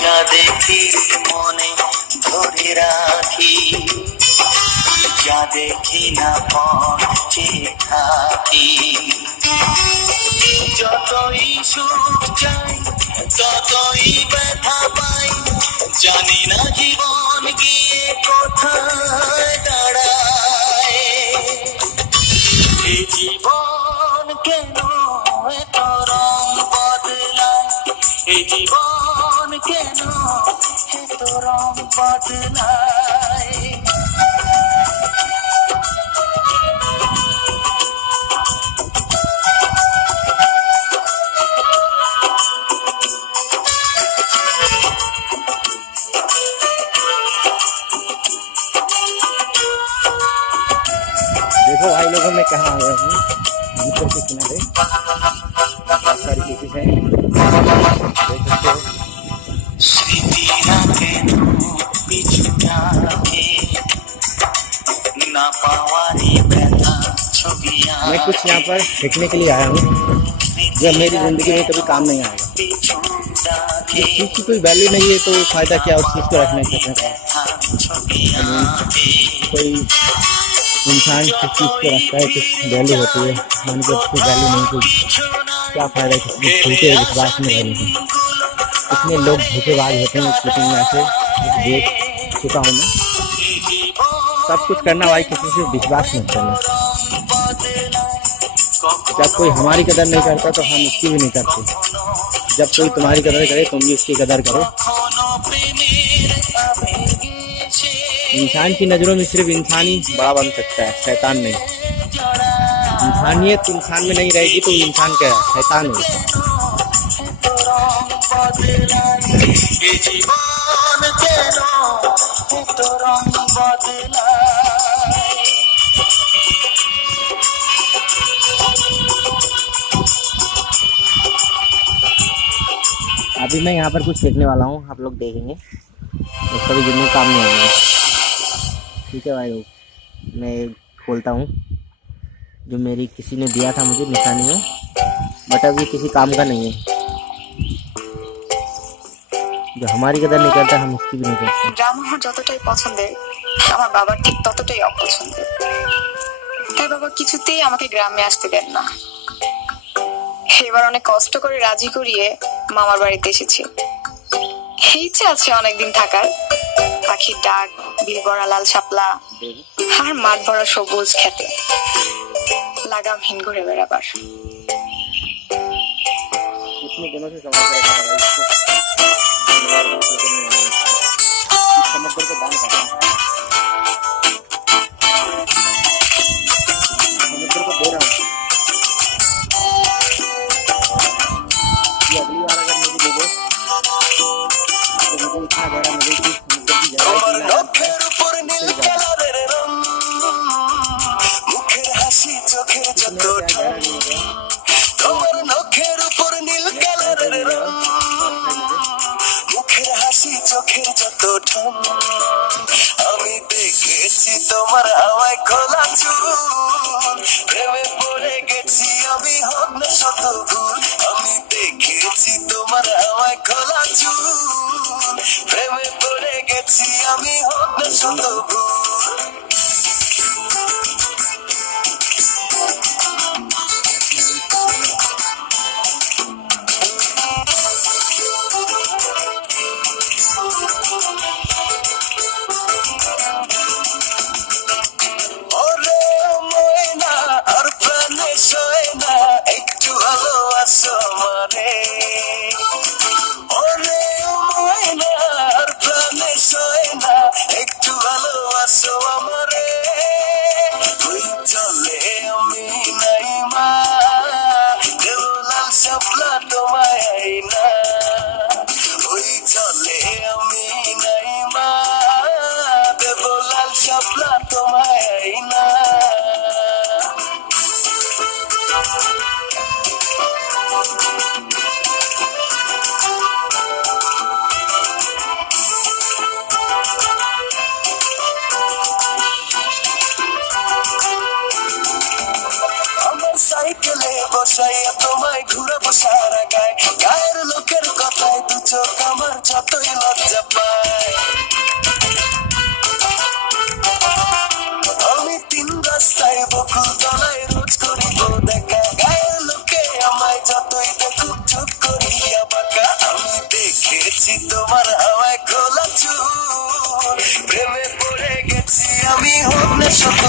যা দেখি মনে ধরে রাখি, যা দেখি না পথে থাকি, যতই সুখ চাই ততই ব্যথা পাই, জানি না জীবন গিয়ে কোথায় দাঁড়ায়। এই জীবন কেন এত রং বদলায়, এই জীবন কেন এত রং বদলায়। देखो भाई लोगों में कहाँ आ गया हूँ, ऊपर के किनारे बहुत सारी चीजें हैं, देख सकते हो। मैं कुछ यहाँ पर देखने के लिए आया हूँ जो मेरी जिंदगी में कभी काम नहीं आएगा। जिस चीज़ की कोई वैल्यू नहीं है तो फायदा क्या उस चीज़ को रखने का। कोई इंसान किस चीज़ को रखता है, कुछ वैल्यू होती है, मान के उसकी वैल्यू नहीं, कोई क्या फायदा किसी झूठे विश्वास में रहने का। इतने लोग धोखेबाज होते हैं, लेकिन मैं ऐसे देख चुका हूँ मैं। सब कुछ करना भाई, किसी से विश्वास मत करना। जब कोई हमारी कदर नहीं करता तो हम उसकी भी नहीं करते। जब कोई तुम्हारी कदर करे तुम भी उसकी कदर करो। इंसान की नज़रों में सिर्फ इंसान ही बड़ा बन सकता है, शैतान नहीं। इंसानियत इंसान में नहीं रहेगी तो इंसान क्या है, शैतान है। अभी मैं यहाँ पर कुछ सीखने वाला हूँ, आप लोग देखेंगे। उसका भी जितने काम नहीं आएंगे। ठीक है भाई, मैं खोलता हूँ जो मेरी किसी ने दिया था मुझे निशानी में, बट अभी किसी काम का नहीं है। जो हमारी कदर नहीं करता हम उसकी भी नहीं करते। গ্রামহর যতটাই পছন্দের আমার বাবার ঠিক ততটাই অপছন্দের। তাই বাবা কিছুতেই আমাকে গ্রামে আসতে দেন না। এবার অনেক কষ্ট করে রাজি করিয়ে মামার বাড়িতে এসেছি। ইচ্ছে আছে অনেকদিন থাকার। পাখির ডাক, বিল ভরা লাল শাপলা আর মাঠ ভরা সবুজ খেতে লাগামহীন ঘুরে বেড়াবার। আমি দেখেছি তোমার হাওয়ায় খোলা চুল, প্রেমে পড়ে গেছি আমি, হোক না শত ভুল। আমি দেখেছি তোমার হাওয়ায় খোলা চুল, প্রেমে পড়ে গেছি আমি, হোক না শত ভুল। সাইকেলে বসাইয়া তোমায় ঘুরাবো সারা গায়ে, গায়ের লোকের কথায় দু চোখ আমার যতই লজ্জা পায়। আমি 3 রাস্তায় বকুল তলায় রোজ করিব দেখা, গায়ের লোকে আমায় যতই দেখুক চুপ করিয়া বাঁকা। আমি দেখেছি তোমার হাওয়ায় খোলা চুল, প্রেমে পড়ে গেছি আমি হোক না শত